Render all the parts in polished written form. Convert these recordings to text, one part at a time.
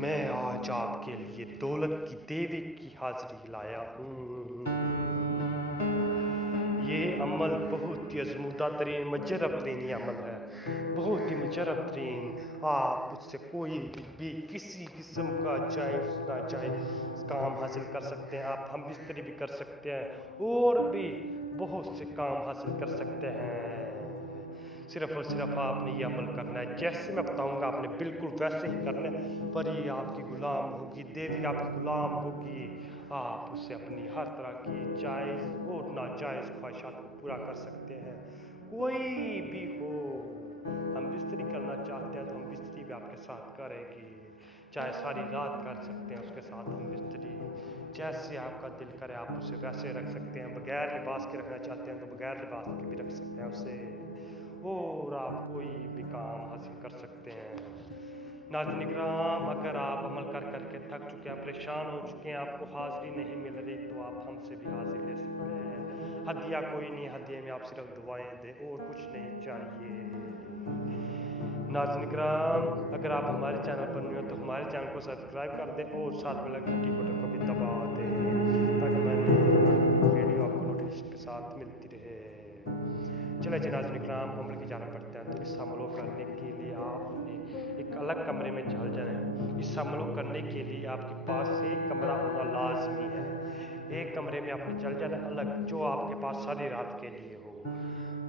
میں آج آپ کے لیے دولت کی دیوی کی حاضری لایا ہوں۔ یہ عمل بہت ہی ازمودہ ترین مجرب ترین عمل ہے، بہت ہی مجرب ترین۔ آپ اس سے کوئی بھی کسی قسم کا جائز ناجائز کام حاصل کر سکتے ہیں۔ آپ ہم بستری بھی کر سکتے ہیں اور بھی بہت سے کام حاصل کر سکتے ہیں۔ صرف اور صرف آپ نے یہ عمل کرنا ہے، جیسے میں بتاؤں گا آپ نے بالکل ویسے ہی کرنا ہے۔ پری آپ کی غلام ہوگی، دیوی آپ کی غلام ہوگی۔ آپ اسے اپنی ہر طرح کی جائز اور ناجائز خواہشات کو پورا کر سکتے ہیں، کوئی بھی ہو۔ ہم بستری کرنا چاہتے ہیں تو ہم بستری بھی آپ کے ساتھ کریں گے، چاہے ساری رات کر سکتے ہیں اس کے ساتھ ہم بستری۔ جیسے آپ کا دل کرے آپ اسے ویسے رکھ سکتے ہیں، بغیر لباس کے رکھنا چاہتے ہیں تو بغیر لباس کے بھی رکھ سکتے ہیں اسے، اور آپ کوئی بھی کام حاصل کر سکتے ہیں۔ ناظرین اکرام، اگر آپ عمل کر کے تھک چکے ہیں، پریشان ہو چکے ہیں، آپ کو حاضری نہیں مل رہی تو آپ ہم سے بھی حاضری لے سکتے ہیں۔ ہدیہ کوئی نہیں، ہدیے میں آپ صرف دعائیں دیں اور کچھ نہیں چاہیے۔ ناظرین اکرام، اگر آپ ہمارے چینل پر نئے ہو تو ہمارے چینل کو سبسکرائب کر دیں اور ساتھ میں لگے گھنٹی بٹن کو بھی دبا دیں تاکہ میں نے ویڈیو آپ کو نوٹیفیکیشن کے ساتھ ملتی رہے۔ چلے جی ناظرین اکرام، عمل کی جانب بڑھتے ہیں۔ تو اس عمل کو کرنے کے لیے آپ نے ایک الگ کمرے میں چل جانا ہے۔ اس عمل کو کرنے کے لیے آپ کے پاس ایک کمرہ ہونا لازمی ہے۔ ایک کمرے میں آپ نے چل جانا الگ، جو آپ کے پاس ساری رات کے لیے ہو۔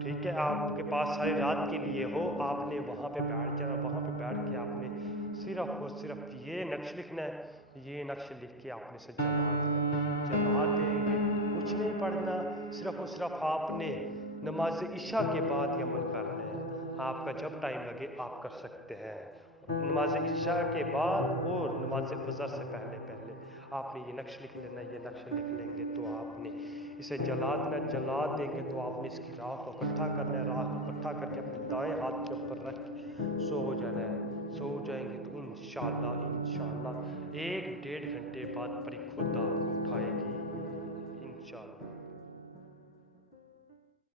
ٹھیک ہے، آپ کے پاس ساری رات کے لیے ہو، آپ نے وہاں پہ بیٹھ جانا۔ وہاں پہ بیٹھ کے آپ نے صرف اور صرف یہ نقش لکھنا ہے۔ یہ نقش لکھ کے آپ نے اسے جلا دیں گے، کچھ نہیں پڑھنا، صرف اور صرف آپ نے نماز عشاء کے بعد یہ عمل کرنا ہے۔ آپ کا جب ٹائم لگے آپ کر سکتے ہیں، نماز عشاء کے بعد اور نماز فجر سے پہلے آپ نے یہ نقش لکھ لینا۔ یہ نقش لکھ لیں گے تو آپ نے اسے جلا دینا۔ جلا دیں گے تو آپ نے اس کی راکھ کو اکٹھا کرنا ہے۔ راکھ کو اکٹھا کر کے اپنے دائیں ہاتھ کے اوپر رکھ کے سو جانا ہے۔ سو جائیں گے تو انشاءاللہ 1-1.5 گھنٹے بعد پری خود آپ کو اٹھائے گی، انشاءاللہ۔